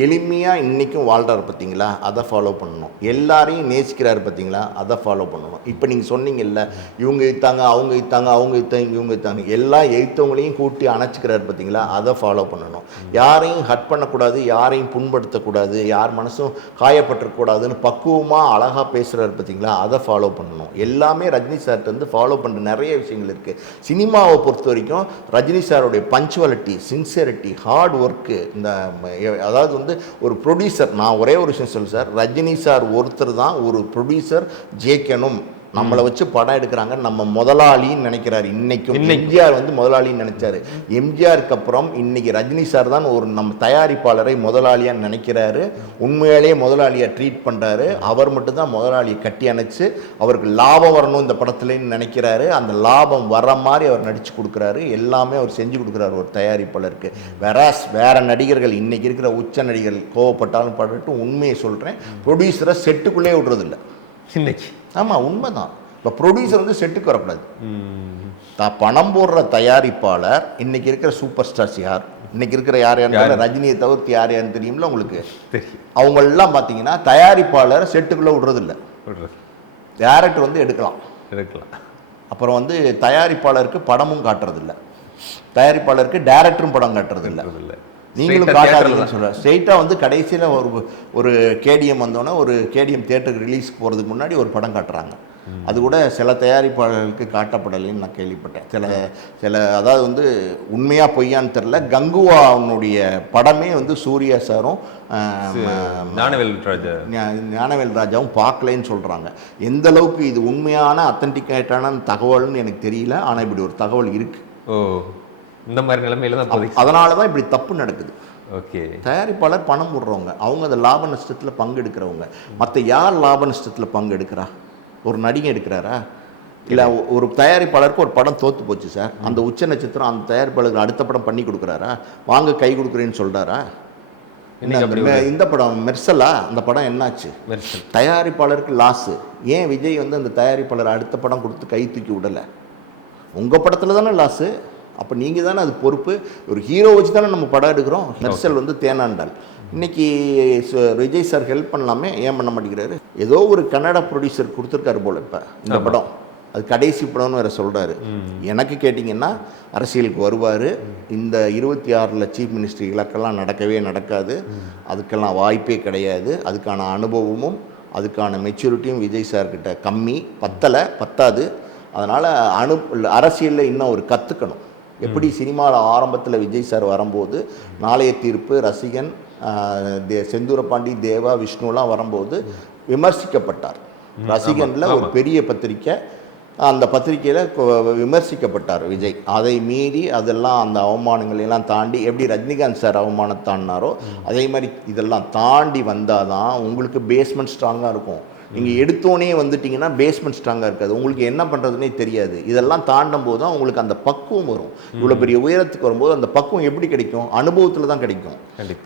Speaker 2: எளிமையாக இன்றைக்கும் வாழ்கிறார் பார்த்தீங்களா அதை ஃபாலோ பண்ணணும். எல்லாரையும் நேசிக்கிறார் பார்த்தீங்களா அதை ஃபாலோ பண்ணணும். இப்போ நீங்கள் சொன்னீங்கல்ல இவங்க இத்தாங்க அவங்க இத்தாங்க அவங்க இத்தாங்க இவங்க இத்தாங்க. எல்லா எழுத்தவங்களையும் கூட்டி அணைச்சிக்கிறாரு பார்த்தீங்களா அதை ஃபாலோ பண்ணணும். யாரையும் ஹட் பண்ணக்கூடாது யாரையும் புண்படுத்தக்கூடாது யார் மனசும் காயப்பட்டுறக்கூடாதுன்னு பக்குவமாக அழகாக பேசுகிறார் பார்த்தீங்களா அதை ஃபாலோ பண்ணணும். எல்லாமே ரஜினி சார்கிட்ட வந்து ஃபாலோ பண்ணுற நிறைய விஷயங்கள் இருக்குது சினிமாவை பொறுத்த வரைக்கும் ரஜினி சாருடைய பஞ்சுவாலிட்டி சின்சியரிட்டி ஹார்ட் ஒர்க்கு இந்த அதாவது வந்து ஒரு ப்ரொடியூசர் நான் ஒரே ஒரு விஷயம் சொல்லு சார். ரஜினி சார் ஒருத்தர் தான் ஒரு ப்ரொடியூசர் ஜெயிக்கணும் நம்மளை வச்சு படம் எடுக்கிறாங்க நம்ம முதலாளின்னு நினைக்கிறாரு. இன்னைக்கும் எம்ஜிஆர் வந்து முதலாளின்னு நினைச்சாரு. எம்ஜிஆருக்கு அப்புறம் இன்னைக்கு ரஜினி சார் தான் ஒரு நம்ம தயாரிப்பாளரை முதலாளியா நினைக்கிறாரு. உண்மையாலேயே முதலாளியா ட்ரீட் பண்றாரு. அவர் மட்டும் தான் முதலாளியை கட்டி அணைச்சு அவருக்கு லாபம் வரணும் இந்த படத்துலன்னு நினைக்கிறாரு. அந்த லாபம் வர மாதிரி அவர் நடிச்சு கொடுக்குறாரு. எல்லாமே அவர் செஞ்சு கொடுக்குறாரு ஒரு தயாரிப்பாளருக்கு. வெராஸ் வேற நடிகர்கள் இன்னைக்கு இருக்கிற உச்ச நடிகர்கள் கோவப்பட்டாலும் படட்டும் உண்மையை சொல்றேன். ப்ரொடியூசரை செட்டுக்குள்ளே விடுறதில்ல.
Speaker 1: இன்னைக்கு.
Speaker 2: ஆமாம் உண்மைதான். இப்போ ப்ரொடியூசர் வந்து செட்டுக்கு வரக்கூடாது. தான் பணம் போடுற தயாரிப்பாளர் இன்னைக்கு இருக்கிற சூப்பர் ஸ்டார்ஸ் யார்? இன்னைக்கு இருக்கிற யார் யாருன்னு ரஜினியை தவிர்த்து யார் யாருன்னு தெரியும்ல உங்களுக்கு?
Speaker 1: தெரியும்.
Speaker 2: அவங்களெல்லாம் பார்த்தீங்கன்னா தயாரிப்பாளர் செட்டுக்குள்ளே விடுறதில்ல.
Speaker 1: விடுறது.
Speaker 2: டேரக்டர் வந்து எடுக்கலாம்.
Speaker 1: எடுக்கலாம்.
Speaker 2: அப்புறம் வந்து தயாரிப்பாளருக்கு படமும் காட்டுறதில்ல. தயாரிப்பாளருக்கு டேரக்டரும் படம் காட்டுறது இல்ல
Speaker 1: இல்ல
Speaker 2: நீங்களும் காட்டாதீங்கன்னு சொல்கிறேன் ஸ்ட்ரெயிட்டாக வந்து கடைசியில் ஒரு ஒரு கேடிஎம் வந்தோன்னே ஒரு கேடிஎம் தேட்டருக்கு ரிலீஸ்க்கு போகிறதுக்கு முன்னாடி ஒரு படம் காட்டுறாங்க. அது கூட சில தயாரிப்பாளர்களுக்கு காட்டப்படலைன்னு நான் கேள்விப்பட்டேன். சில சில அதாவது வந்து உண்மையாக பொய்யான்னு தெரில கங்குவானுடைய படமே வந்து சூர்யா சாரும்
Speaker 1: ஞானவேல் ராஜா.
Speaker 2: ஞானவேல் ராஜாவும் பார்க்கலைன்னு சொல்கிறாங்க எந்த அளவுக்கு இது உண்மையான அத்தன்டிகேட்டான தகவல்னு எனக்கு தெரியல. ஆனால் இப்படி ஒரு தகவல் இருக்குது
Speaker 1: ஓ. இந்த மாதிரி நிலைமையில தான்
Speaker 2: அதனால தான் இப்படி தப்பு நடக்குது.
Speaker 1: ஓகே.
Speaker 2: தயாரிப்பாளர் பணம் போடுறவங்க அவங்க அந்த லாப நஷ்டத்தில் பங்கு எடுக்கிறவங்க மற்ற யார் லாப நஷ்டத்தில் பங்கு எடுக்கிறா ஒரு நடிகை எடுக்கிறாரா? இல்லை ஒரு தயாரிப்பாளருக்கு ஒரு படம் தோத்து போச்சு சார். அந்த உச்ச நட்சத்திரம் அந்த தயாரிப்பாளருக்கு அடுத்த படம் பண்ணி கொடுக்குறாரா? வாங்க கை கொடுக்குறேன்னு சொல்கிறாரா இந்த படம் மெர்சலா? அந்த படம் என்னாச்சு?
Speaker 1: மெர்சல்.
Speaker 2: தயாரிப்பாளருக்கு லாஸு ஏன் விஜய் வந்து அந்த தயாரிப்பாளர் அடுத்த படம் கொடுத்து கை தூக்கி விடலை? உங்கள் படத்தில் தானே லாஸு அப்போ நீங்கள் தானே அது பொறுப்பு. ஒரு ஹீரோ வச்சு தானே நம்ம படம் எடுக்கிறோம். மெர்சல் வந்து தேனாண்டால் இன்னைக்கு விஜய் சார் ஹெல்ப் பண்ணலாமே ஏன் பண்ண மாட்டேங்கிறாரு? ஏதோ ஒரு கன்னட ப்ரொடியூசர் கொடுத்துருக்காரு போல இப்போ இந்த படம். அது கடைசி படம்னு வேற சொல்கிறாரு எனக்கு கேட்டிங்கன்னா அரசியலுக்கு வருவார். இந்த இருபத்தி ஆறில் சீஃப் மினிஸ்டர் இலக்கெல்லாம் நடக்கவே நடக்காது. அதுக்கெல்லாம் வாய்ப்பே கிடையாது. அதுக்கான அனுபவமும் அதுக்கான மெச்சூரிட்டியும் விஜய் சார்கிட்ட கம்மி. பத்தலை பத்தாது. அதனால் அனு அரசியலில் இன்னும் ஒரு கற்றுக்கணும் எப்படி சினிமாவில் ஆரம்பத்தில் விஜய் சார் வரும்போது நாளைய தீர்ப்பு ரசிகன் தே செந்தூரபாண்டி தேவா விஷ்ணுலாம் வரும்போது விமர்சிக்கப்பட்டார். ரசிகனில் ஒரு பெரிய பத்திரிக்கை அந்த பத்திரிக்கையில் விமர்சிக்கப்பட்டார் விஜய். அதை மீறி அதெல்லாம் அந்த அவமானங்களை எல்லாம் தாண்டி எப்படி ரஜினிகாந்த் சார் அவமானம் தாண்டினாரோ அதே மாதிரி இதெல்லாம் தாண்டி வந்தால் தான் உங்களுக்கு பேஸ்மெண்ட் ஸ்ட்ராங்காக இருக்கும். நீங்கள் எடுத்தோனே வந்துட்டீங்கன்னா பேஸ்மெண்ட் ஸ்ட்ராங்காக இருக்காது. உங்களுக்கு என்ன பண்ணுறதுனே தெரியாது. இதெல்லாம் தாண்டும் போது தான் உங்களுக்கு அந்த பக்குவம் வரும். இவ்வளோ பெரிய உயரத்துக்கு வரும்போது அந்த பக்குவம் எப்படி கிடைக்கும்? அனுபவத்தில் தான் கிடைக்கும்.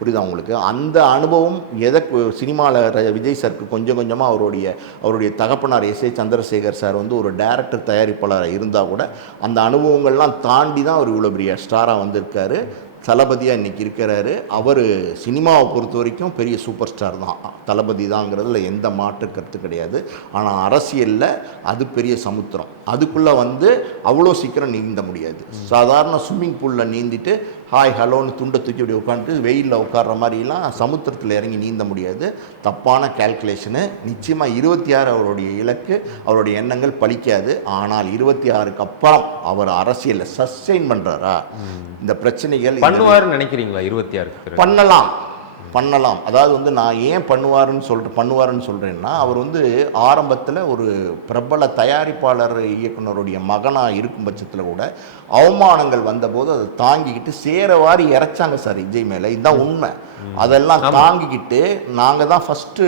Speaker 2: புரியுதா உங்களுக்கு? அந்த அனுபவம் எதை சினிமாவில் விஜய் சாருக்கு கொஞ்சம் கொஞ்சமாக அவருடைய அவருடைய தகப்பனார் எஸ். ஏ. சந்திரசேகர் சார் வந்து ஒரு டைரக்டர் தயாரிப்பாளராக இருந்தால் கூட அந்த அனுபவங்கள்லாம் தாண்டி தான் அவர் இவ்வளோ பெரிய ஸ்டாராக வந்திருக்காரு. தளபதியாக இன்றைக்கி இருக்கிறாரு. அவர் சினிமாவை பொறுத்த வரைக்கும் பெரிய சூப்பர் ஸ்டார் தான். தளபதி தாங்கிறதுல எந்த மாற்று கருத்து கிடையாது. ஆனால் அரசியலில் அது பெரிய சமுத்திரம். அதுக்குள்ளே வந்து அவ்வளோ சீக்கிரம் நீந்த முடியாது. சாதாரண ஸ்விம்மிங் பூலில் நீந்திட்டு ஹாய் ஹலோன்னு துண்டை தூக்கி இப்படி உட்காந்துட்டு வெயிலில் உட்கார்ற மாதிரிலாம் சமுத்திரத்தில் இறங்கி நீந்த முடியாது. தப்பான கால்குலேஷனு நிச்சயமாக இருபத்தி ஆறு அவருடைய இலக்கு அவருடைய எண்ணங்கள் பலிக்காது ஆனால் இருபத்தி ஆறுக்கு அப்புறம் அவர் அரசியலில் சஸ்டெயின் பண்ணுறாரா இந்த பிரச்சனைகள் இந்த
Speaker 1: பண்ணுவாருன்னு நினைக்கிறீங்களா இருபத்தி ஆறுக்கு பிறகு?
Speaker 2: பண்ணலாம். பண்ணலாம். அதாவது வந்து நான் ஏன் பண்ணுவாருன்னு சொல்கிற பண்ணுவாருன்னு சொல்கிறேன்னா அவர் வந்து ஆரம்பத்தில் ஒரு பிரபல தயாரிப்பாளர் இயக்குனருடைய மகனாக இருக்கும் பட்சத்தில் கூட அவமானங்கள் வந்தபோது அதை தாங்கிக்கிட்டு சேரவாரி இறைச்சாங்க சார் விஜய் மேலே. இதுதான் உண்மை. அதெல்லாம் தாங்கிக்கிட்டு நாங்கள் தான் ஃபஸ்ட்டு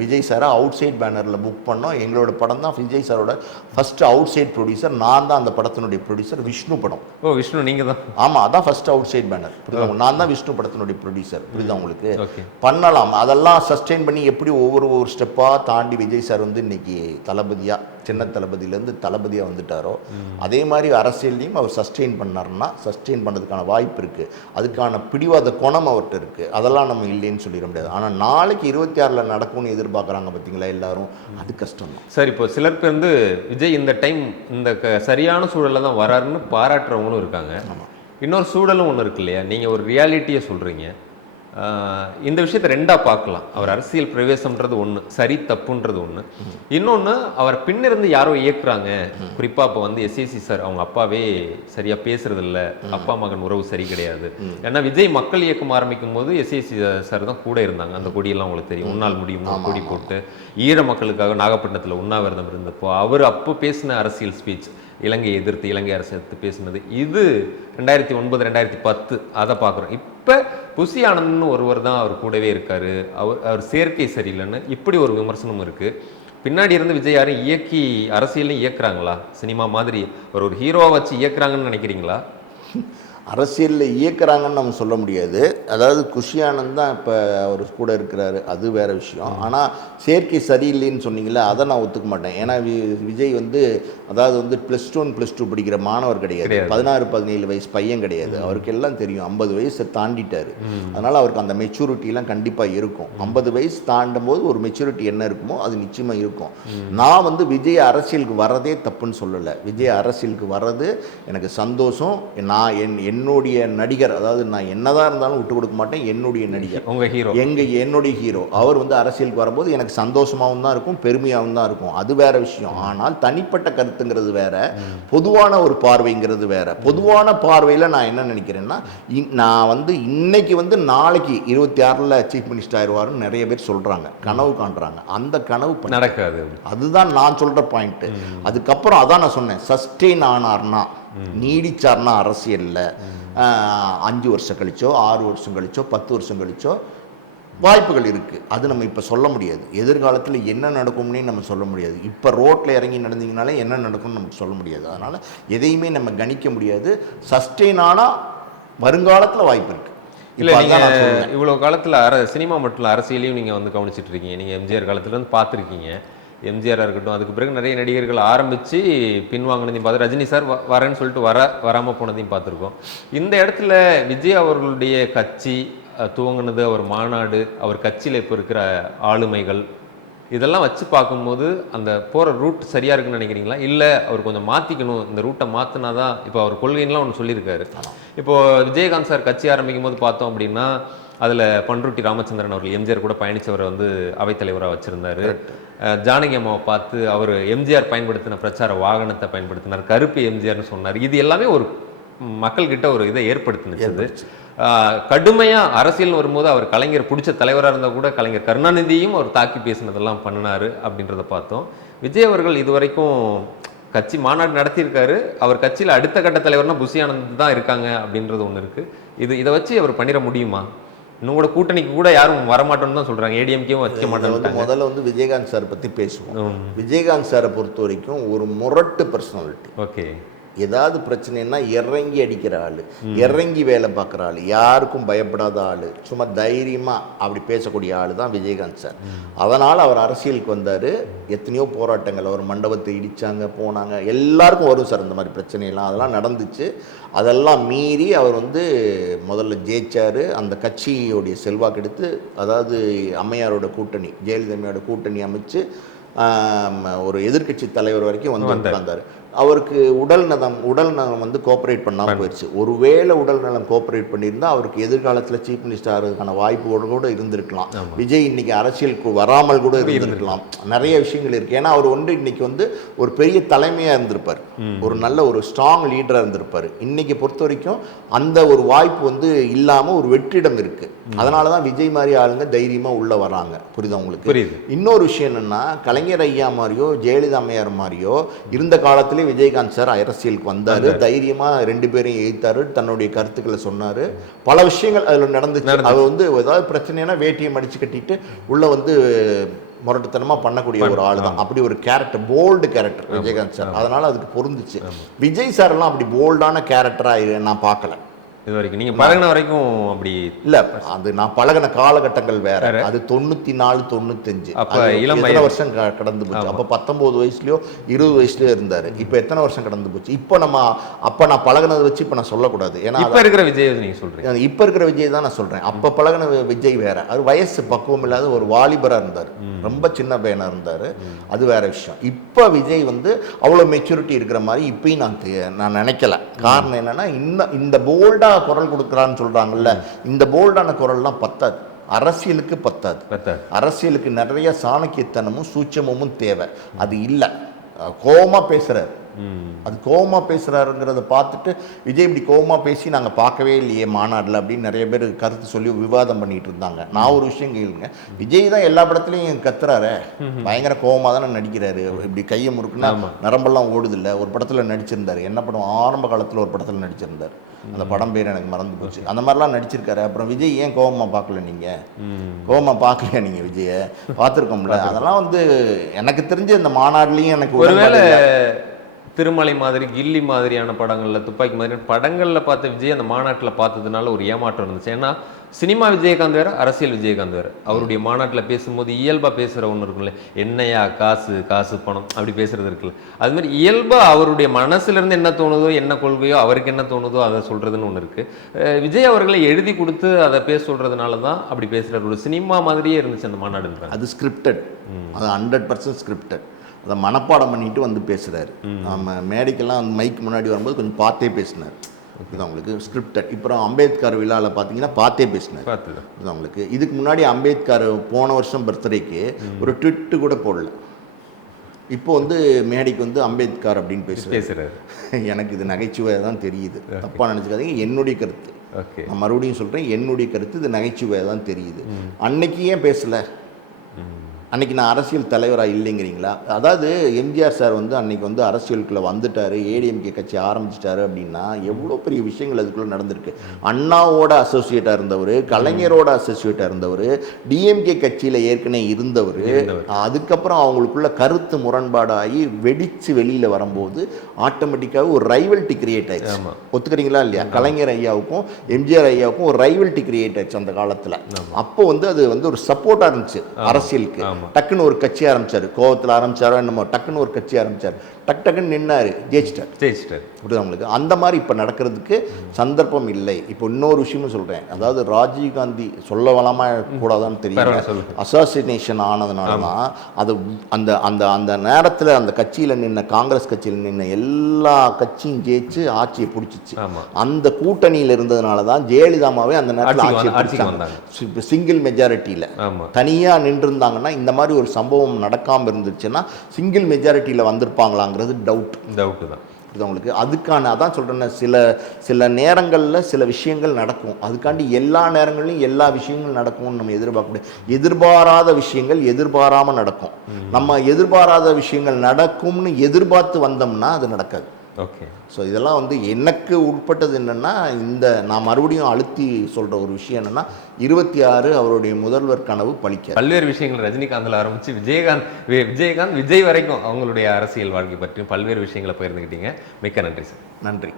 Speaker 2: விஜய் சாரை அவுட் சைட் பேனரில் புக் பண்ணோம். எங்களோட படம் தான் விஜய் சாரோட ஃபஸ்ட்டு அவுட் சைட் ப்ரொடியூசர் நான் தான் அந்த படத்தினுடைய ப்ரொடியூசர் விஷ்ணு படம்.
Speaker 1: ஓ விஷ்ணு நீங்க தான்.
Speaker 2: ஆமாம் அதான் ஃபர்ஸ்ட் அவுட் சைட் பேனர் புரியுதா? நான் தான் விஷ்ணு படத்தினுடைய ப்ரொடியூசர் புரியுதா உங்களுக்கு? பண்ணலாம். அதெல்லாம் சஸ்டெயின் பண்ணி எப்படி ஒவ்வொரு ஒவ்வொரு ஸ்டெப்பாக தாண்டி விஜய் சார் வந்து இன்னைக்கு தளபதியாக சின்ன தளபதியிலேருந்து தளபதியாக வந்துட்டாரோ அதே மாதிரி அரசியல்லையும் அவர் சஸ்டெயின் பண்ணாருன்னா சஸ்டெயின் பண்ணதுக்கான வாய்ப்பு இருக்குது அதுக்கான பிடிவாத குணம் அவர்கிட்ட இருக்குது அதெல்லாம் நம்ம இல்லைன்னு சொல்லிட முடியாது. ஆனால் நாளைக்கு இருபத்தி ஆறில் நடக்கும்னு எதிர்பார்க்குறாங்க பார்த்தீங்களா எல்லாரும்? அது கஷ்டம் தான்
Speaker 1: சார் இப்போ சிலர் பேர் வந்து விஜய் இந்த டைம் இந்த க- சரியான சூழல்ல தான் வராருன்னு பாராட்டுறவங்களும் இருக்காங்க. இன்னொரு சூழலும் ஒன்று இருக்கு இல்லையா? நீங்கள் ஒரு ரியாலிட்டியை சொல்கிறீங்க இந்த விஷயத்தை ரெண்டா பார்க்கலாம். அவர் அரசியல் பிரவேசம்ன்றது ஒன்று சரி தப்புன்றது ஒன்று இன்னொன்று அவர் பின்னிருந்து யாரோ இயக்குறாங்க. குறிப்பாக இப்போ வந்து எஸ்ஏசி சார் அவங்க அப்பாவே சரியா பேசுறது இல்ல அப்பா மகன் உறவு சரி கிடையாது. ஏன்னா விஜய் மக்கள் இயக்கம் ஆரம்பிக்கும் போது எஸ்ஏசி சார் தான் கூட இருந்தாங்க. அந்த கொடியெல்லாம் உங்களுக்கு தெரியும். உன்னால் முடியும் கொடி போட்டு. ஈழ மக்களுக்காக நாகப்பட்டினத்தில் உண்ணாவிரதம் இருந்தப்போ அவர் அப்போ பேசின அரசியல் ஸ்பீச் இலங்கையை எதிர்த்து இலங்கை அரசு எதிர்த்து பேசினது. இது ரெண்டாயிரத்தி ஒன்பது ரெண்டாயிரத்தி பத்து அதை பார்க்குறோம். இப்போ புசி ஆனந்த்னு ஒருவர் தான் அவர் கூடவே இருக்கார். அவர் அவர் சேர்க்கை சரியில்லைன்னு இப்படி ஒரு விமர்சனம் இருக்குது பின்னாடி இருந்து விஜய் யாரும் இயக்கி அரசியலையும் இயக்குறாங்களா? சினிமா மாதிரி. ஒரு ஒரு ஹீரோவை வச்சு இயக்குறாங்கன்னு நினைக்கிறீங்களா?
Speaker 2: அரசியலில் இயக்குறாங்கன்னு நம்ம சொல்ல முடியாது. அதாவது குஷி ஆனந்த் தான் இப்போ அவர் கூட இருக்கிறாரு. அது வேற விஷயம். ஆனால் சேர்க்கை சரியில்லைன்னு சொன்னீங்களே அதை நான் ஒத்துக்க மாட்டேன். ஏன்னா வி- விஜய் வந்து அதாவது வந்து ப்ளஸ் டூ ப்ளஸ் டூ படிக்கிற மாணவர் கிடையாது. பதினாறு பதினேழு வயசு பையன் கிடையாது. அவருக்கு எல்லாம் தெரியும். ஐம்பது வயசை தாண்டிட்டாரு. அதனால் அவருக்கு அந்த மெச்சூரிட்டிலாம் கண்டிப்பாக இருக்கும். ஐம்பது வயசு தாண்டும் போது ஒரு மெச்சூரிட்டி என்ன இருக்குமோ அது நிச்சயமாக இருக்கும். நான் வந்து விஜய் அரசியலுக்கு வரதே தப்புன்னு சொல்லலை. விஜய் அரசியலுக்கு வர்றது எனக்கு சந்தோஷம். நான் என் என்னுடைய நடிகர் அதாவது நான் என்னதான் இருந்தாலும் விட்டு கொடுக்க மாட்டேன் என்னுடைய நடிகர்.
Speaker 1: உங்க ஹீரோ
Speaker 2: எங்க என்னுடைய ஹீரோ அவர் வந்து அரசியலுக்கு வரும்போது எனக்கு சந்தோஷமாகவும் தான் இருக்கும் பெருமையாகவும் தான் இருக்கும். அது வேற விஷயம். ஆனால் தனிப்பட்ட கருத்துங்கிறது வேற பொதுவான ஒரு பார்வைங்கிறது வேற. பொதுவான பார்வையில் நான் என்ன நினைக்கிறேன்னா நான் வந்து இன்னைக்கு வந்து நாளைக்கு இருபத்தி ஆறில் சீஃப் மினிஸ்டர் ஆயிடுவாருன்னு நிறைய பேர் சொல்றாங்க கனவு காண்றாங்க. அந்த கனவு
Speaker 1: நடக்காது.
Speaker 2: அதுதான் நான் சொல்ற பாயிண்ட் அதுக்கப்புறம் அதான் நான் சொன்னேன் சஸ்டெயின் ஆனார்னா. நீடிச்சார்னா அரசியல்ல. அஞ்சு வருஷம் கழிச்சோ ஆறு வருஷம் கழிச்சோ பத்து வருஷம் கழிச்சோ வாய்ப்புகள் இருக்கு. அது நம்ம இப்போ சொல்ல முடியாது. எதிர்காலத்தில் என்ன நடக்கும்னே நம்ம சொல்ல முடியாது. இப்போ ரோட்டில் இறங்கி நடந்தீங்கனாலே என்ன நடக்கும்னு நமக்கு சொல்ல முடியாது. அதனால எதையுமே நம்ம கணிக்க முடியாது. சஸ்டெயின் ஆனால் வருங்காலத்தில் வாய்ப்பு இருக்கு.
Speaker 1: இல்ல
Speaker 2: இப்போ
Speaker 1: நீங்க
Speaker 2: அதான் நான் சொல்றேன்.
Speaker 1: இவ்வளவு காலத்துல அர சினிமா மட்டும் அரசியலையும் நீங்க வந்து கவனிச்சிட்டு இருக்கீங்க. நீங்க எம்ஜிஆர் காலத்துல இருந்து பார்த்துருக்கீங்க. எம்ஜிஆரா இருக்கட்டும். அதுக்கு பிறகு நிறைய நடிகர்கள் ஆரம்பிச்சு பின்வாங்கினதையும் பார்த்து ரஜினி சார் வரேன்னு சொல்லிட்டு வர வராம போனதையும் பார்த்துருக்கோம். இந்த இடத்துல விஜய் அவர்களுடைய கட்சி துவங்குனது அவர் மாநாடு அவர் கட்சியில இப்போ இருக்கிற ஆளுமைகள் இதெல்லாம் வச்சு பார்க்கும்போது அந்த போகிற ரூட் சரியா இருக்குன்னு நினைக்கிறீங்களா? இல்லை அவர் கொஞ்சம் மாற்றிக்கணும் இந்த ரூட்டை மாற்றினா தான் இப்போ அவர் கொள்கைன்லாம் ஒன்று சொல்லியிருக்காரு. இப்போ விஜயகாந்த் சார் கட்சி ஆரம்பிக்கும் போது பார்த்தோம் அப்படின்னா அதில் பண்ருட்டி ராமச்சந்திரன் அவர்கள் எம்ஜிஆர் கூட பயணிச்சவரை வந்து அவைத்தலைவராக வச்சிருந்தாரு. ஜானகி அம்மாவை பார்த்து அவர் எம்ஜிஆர் பயன்படுத்தின பிரச்சார வாகனத்தை பயன்படுத்தினார். கருப்பு எம்ஜிஆர்னு சொன்னார். இது எல்லாமே ஒரு மக்கள்கிட்ட ஒரு இதை ஏற்படுத்தினுச்சு. ஆஹ் கடுமையா அரசியல் வரும்போது அவர் கலைஞர் பிடிச்ச தலைவராக இருந்தால் கூட கலைஞர் கருணாநிதியும் அவர் தாக்கி பேசினதெல்லாம் பண்ணினாரு அப்படின்றத பார்த்தோம். விஜய் அவர்கள் இதுவரைக்கும் கட்சி மாநாடு நடத்தியிருக்காரு. அவர் கட்சியில் அடுத்த கட்ட தலைவர்னா புஷி ஆனந்த் தான் இருக்காங்க அப்படின்றது ஒன்று இருக்கு. இது இதை வச்சு அவர் பண்ணிட முடியுமா? கூட கூட்டணிக்கு கூட யாரும் வரமாட்டோம்னு தான் சொல்றாங்க. ஏடிஎம்கேவும்
Speaker 2: வந்து
Speaker 1: மாட்டேன்ட்டாங்க
Speaker 2: முதல்ல வந்து விஜயகாந்த் சார் பற்றி பேசுவோம். விஜயகாந்த் சாரை பொறுத்த வரைக்கும் ஒரு முரட்டு பர்சனாலிட்டி
Speaker 1: ஓகே.
Speaker 2: ஏதாவது பிரச்சனைன்னா இறங்கி அடிக்கிற ஆள் இறங்கி வேலை பார்க்குற ஆள் யாருக்கும் பயப்படாத ஆள் சும்மா தைரியமாக அப்படி பேசக்கூடிய ஆள் தான் விஜயகாந்த் சார். அதனால் அவர் அரசியலுக்கு வந்தார். எத்தனையோ போராட்டங்கள் அவர் மண்டபத்தை இடித்தாங்க போனாங்க. எல்லாருக்கும் வரும் சார் இந்த மாதிரி பிரச்சனையெல்லாம். அதெல்லாம் நடந்துச்சு. அதெல்லாம் மீறி அவர் வந்து முதல்ல ஜெயிச்சார். அந்த கட்சியோடைய செல்வாக்கு எடுத்து அதாவது அம்மையாரோட கூட்டணி ஜெயலலிதா அம்மையோட கூட்டணி அமைச்சு ஒரு எதிர்க்கட்சி தலைவர் வரைக்கும் வந்து
Speaker 1: வந்தார்.
Speaker 2: உட்கார்ந்தாரு. அவருக்கு உடல் நலம் உடல் நலம் வந்து கோஆப்ரேட் பண்ணாமல் போயிடுச்சு ஒருவேளை உடல் நலம் கோஆப்ரேட் பண்ணியிருந்தா அவருக்கு எதிர்காலத்தில் சீஃப் மினிஸ்டர் ஆகிறதுக்கான வாய்ப்புகள் கூட இருந்திருக்கலாம். விஜய் இன்னைக்கு அரசியலுக்கு வராமல் கூட இருந்திருக்கலாம். நிறைய விஷயங்கள் இருக்கு. ஏன்னா அவர் வந்து இன்னைக்கு வந்து ஒரு பெரிய தலைமையாக இருந்திருப்பார். ஒரு நல்ல ஒரு ஸ்ட்ராங் லீடராக இருந்திருப்பார். இன்னைக்கு பொறுத்த வரைக்கும் அந்த ஒரு வாய்ப்பு வந்து இல்லாமல் ஒரு வெற்றிடம் இருக்கு. அதனால தான் விஜய் மாதிரி ஆளுங்க தைரியமாக உள்ள வராங்க. புரியுதா உங்களுக்கு? இன்னொரு விஷயம் என்னன்னா கலைஞர் ஐயா மாதிரியோ ஜெயலலிதா அம்மையார் மாதிரியோ இருந்த காலத்திலே விஜயகாந்த் சார் அரசியலுக்கு வந்தாரு. தைரியமா ரெண்டு பேரையும் எய்த்தாரு தன்னுடைய கருத்துக்களை சொன்னாரு. பல விஷயங்கள் அதுல நடந்துச்சு. அவர் வந்து ஏதாவது பிரச்சனைனா வேட்டியை மடிச்சு கட்டிட்டு உள்ள வந்து முரட்டுத்தனமா பண்ணக்கூடிய ஒரு ஆள் தான் அப்படி ஒரு character bold character Vijayakanth sir. அதனால அதுக்கு பொருந்துச்சு. விஜய் சார் எல்லாம் அப்படி போல்டான கேரக்டரா நான் பார்க்கல.
Speaker 1: இது வரைக்கும். நீங்க பழகுன வரைக்கும் அப்படி
Speaker 2: இல்ல அது நான் பழகின காலகட்டங்கள் வேற. அது தொண்ணூத்தி நாலு தொண்ணூத்தஞ்சு.
Speaker 1: அப்ப இளம்
Speaker 2: எத்தனை. வருஷம் கடந்து போச்சு? அப்ப பத்தொன்பது வயசுலயோ இருபது வயசுலயோ இருந்தாரு. இப்ப எத்தனை வருஷம் கடந்து போச்சு? இப்ப நம்ம அப்ப நான் பழகினதை வச்சு இப்ப நான் சொல்லக்கூடாது. ஏன்னா
Speaker 1: இப்ப இருக்கிற விஜய் நீங்க சொல்றீங்க.
Speaker 2: அது இப்ப இருக்கிற விஜய் தான் நான் சொல்றேன். அப்ப பழகின விஜய் வேற. அது வயசு பக்குவம் இல்லாத ஒரு வாலிபரா இருந்தார். ரொம்ப சின்ன பையனா இருந்தாரு. அது வேற விஷயம். இப்ப விஜய் வந்து அவ்வளவு மெச்சூரிட்டி இருக்கிற மாதிரி இப்பயும் நான் நான் நினைக்கல. காரணம் என்னன்னா இன்னும் இந்த போல்டா குரல் கொடுக்குறான்னு சொல்றாங்கல்ல இந்த போல்டான குரல்லாம் பத்தாது. அரசியலுக்கு பத்தாது. அரசியலுக்கு நிறைய சாணக்கியத்தனமும் சூட்சமும் தேவை. அது இல்லை. கோவமா பேசுறாரு.
Speaker 1: ம்.
Speaker 2: அது கோவமா பேசுறாருங்கிறத பார்த்துட்டு விஜய் இப்படி கோவமா பேசி நாங்கள் பார்க்கவே இல்லையே மாநாட்டில் அப்படின்னு நிறைய பேர் கருத்து சொல்லி விவாதம் பண்ணிட்டு இருந்தாங்க. நான் ஒரு விஷயம் கேளுங்க. விஜய் தான் எல்லா படத்துலையும் கத்துறாரு. பயங்கர கோவமா தானே நடிக்கிறாரு. இப்படி கையை முறுக்குன்னா. நரம்பெல்லாம் ஓடுது இல்ல ஒரு படத்துல நடிச்சிருந்தாரு. என்ன படம்? ஆரம்ப காலத்துல ஒரு படத்துல நடிச்சிருந்தாரு. அந்த படம் பேர் எனக்கு மறந்து போச்சு. அந்த மாதிரிலாம் நடிச்சிருக்காரு. அப்புறம் விஜய் ஏன் கோவமா பார்க்கல நீங்க. கோவமா பார்க்கலையா நீங்க விஜய? பார்த்துருக்கோம்ல. அதெல்லாம் வந்து எனக்கு தெரிஞ்ச இந்த மாநாடுலயும் எனக்கு
Speaker 1: ஒருவேளை. திருமலை மாதிரி கில்லி மாதிரியான படங்கள்ல துப்பாக்கி மாதிரியான படங்கள்ல பார்த்த விஜய் அந்த மாநாட்டுல பார்த்ததுனால ஒரு ஏமாற்றம் இருந்துச்சு. ஏன்னா சினிமா விஜயகாந்த் வேற அரசியல் விஜயகாந்த் வேற. அவருடைய மாநாட்டுல பேசும்போது இயல்பா பேசுற ஒன்று இருக்குல்ல என்னையா காசு காசு பணம் அப்படி பேசுறது இருக்குல்ல. அது மாதிரி இயல்பா அவருடைய மனசுல இருந்து என்ன தோணுதோ என்ன கொள்கையோ அவருக்கு என்ன தோணுதோ அதை சொல்றதுன்னு ஒன்று இருக்கு. அஹ் விஜய் அவர்களை எழுதி கொடுத்து அதை பேச சொல்றதுனால தான் அப்படி பேசுறாரு. ஒரு சினிமா மாதிரியே இருந்துச்சு அந்த மாநாடுன்றாங்க.
Speaker 2: அது ஸ்கிரிப்டட் அது ஹண்ட்ரட் பர்சன்ட் ஸ்கிரிப்டட் அதை மனப்பாடம் பண்ணிட்டு வந்து பேசுறாரு. நம்ம மேடைக்கெல்லாம் மைக் முன்னாடி வரும்போது கொஞ்சம் பார்த்தே பேசினார். இது உங்களுக்கு? ஸ்கிரிப்டட் இப்போ அம்பேத்கர் விழாவில் பார்த்தீங்கன்னா பார்த்தே பேசினார்
Speaker 1: பார்த்துதான்
Speaker 2: இது உங்களுக்கு? இதுக்கு முன்னாடி அம்பேத்கர் போன வருஷம் பர்த்டேக்கு ஒரு ட்விட்டு கூட போடல. இப்போ வந்து மேடைக்கு வந்து அம்பேத்கர் அப்படின்னு பேசுறாரு.
Speaker 1: பேசுறாரு.
Speaker 2: எனக்கு இது நகைச்சுவையாக தான் தெரியுது. தப்பாக நினச்சிக்காதீங்க. என்னுடைய கருத்து. நான் மறுபடியும் சொல்கிறேன் என்னுடைய கருத்து இது நகைச்சுவையாக தான் தெரியுது. அன்னைக்கு ஏன் பேசலை? அன்னைக்கு நான் அரசியல் தலைவராக இல்லைங்கிறீங்களா? அதாவது எம்ஜிஆர் சார் வந்து அன்னைக்கு வந்து அரசியலுக்குள்ள வந்துட்டாரு ஏடிஎம்கே கட்சி ஆரம்பிச்சிட்டாரு அப்படின்னா எவ்வளோ பெரிய விஷயங்கள் அதுக்குள்ள நடந்திருக்கு. அண்ணாவோட அசோசியேட்டாக இருந்தவர் கலைஞரோட அசோசியேட்டாக இருந்தவர் டிஎம்கே கட்சியில் ஏற்கனவே இருந்தவர் அதுக்கப்புறம் அவங்களுக்குள்ள கருத்து முரண்பாடாகி வெடிச்சு வெளியில் வரும்போது ஆட்டோமேட்டிக்காக ஒரு ரைவல்ட்டி கிரியேட் ஆயிடுச்சு. ஒத்துக்கிறீங்களா இல்லையா? கலைஞர் ஐயாவுக்கும் எம்ஜிஆர் ஐயாவுக்கும் ஒரு ரைவல்ட்டி கிரியேட் ஆயிடுச்சு அந்த காலத்தில். அப்போ வந்து அது வந்து ஒரு சப்போர்ட்டாக இருந்துச்சு அரசியலுக்கு. டக்குன்னு ஒரு கட்சி ஆரம்பிச்சாரு. கோவத்தில் ஆரம்பிச்சாரோ என்னமோ டக்குன்னு ஒரு கட்சி ஆரம்பிச்சார். டக் டக்குன்னு நின்னாரு ஜெயிச்சிட்டார்.
Speaker 1: ஜெயிச்சிட்டாரு.
Speaker 2: புரியுதா உங்களுக்கு? அந்த மாதிரி இப்போ நடக்கிறதுக்கு சந்தர்ப்பம் இல்லை. இப்போ இன்னொரு விஷயமும் சொல்கிறேன் அதாவது ராஜீவ் காந்தி சொல்ல வளமா கூடாதான்னு தெரியல. அசாசினேஷன் ஆனதுனால தான் அது அந்த அந்த அந்த நேரத்தில் அந்த கட்சியில் நின்ன காங்கிரஸ் கட்சியில் நின்ன எல்லா கட்சியும் ஜெயிச்சு ஆட்சியை பிடிச்சிச்சு. அந்த கூட்டணியில் இருந்ததுனால தான் ஜெயலலிதாமாவே அந்த நேரத்தில் ஆட்சியை பிடிச்சாங்க. சிங்கிள் மெஜாரிட்டியில் தனியாக நின்றுருந்தாங்கன்னா இந்த மாதிரி ஒரு சம்பவம் நடக்காமல் இருந்துச்சுன்னா சிங்கிள் மெஜாரிட்டியில் வந்திருப்பாங்களாங்கிறது டவுட்
Speaker 1: டவுட்டு தான்.
Speaker 2: புரியுதா உங்களுக்கு? அதுக்கான அதான் சொல்கிறேன் சில சில நேரங்களில் சில விஷயங்கள் நடக்கும். அதுக்காண்டி எல்லா நேரங்கள்லையும் எல்லா விஷயங்களும் நடக்கும்னு நம்ம எதிர்பார்க்க முடியாது எதிர்பாராத விஷயங்கள் எதிர்பாராமல் நடக்கும். நம்ம எதிர்பாராத விஷயங்கள் நடக்கும்னு எதிர்பார்த்து வந்தோம்னா அது நடக்காது.
Speaker 1: ஓகே
Speaker 2: ஸோ இதெல்லாம் வந்து எனக்கு உட்பட்டது என்னென்னா இந்த நான் மறுபடியும் அழுத்தி சொல்கிற ஒரு விஷயம் என்னென்னா இருபத்தி ஆறு அவருடைய முதல்வர் கனவு பலிக்க
Speaker 1: பல்வேறு விஷயங்கள் ரஜினிகாந்த்ல ஆரம்பிச்சு விஜயகாந்த் விஜயகாந்த் விஜய் வரைக்கும் அவங்களுடைய அரசியல் வாழ்க்கை பற்றியும் பல்வேறு விஷயங்களை பகிர்ந்துக்கிட்டீங்க. மிக்க நன்றி சார்.
Speaker 2: நன்றி.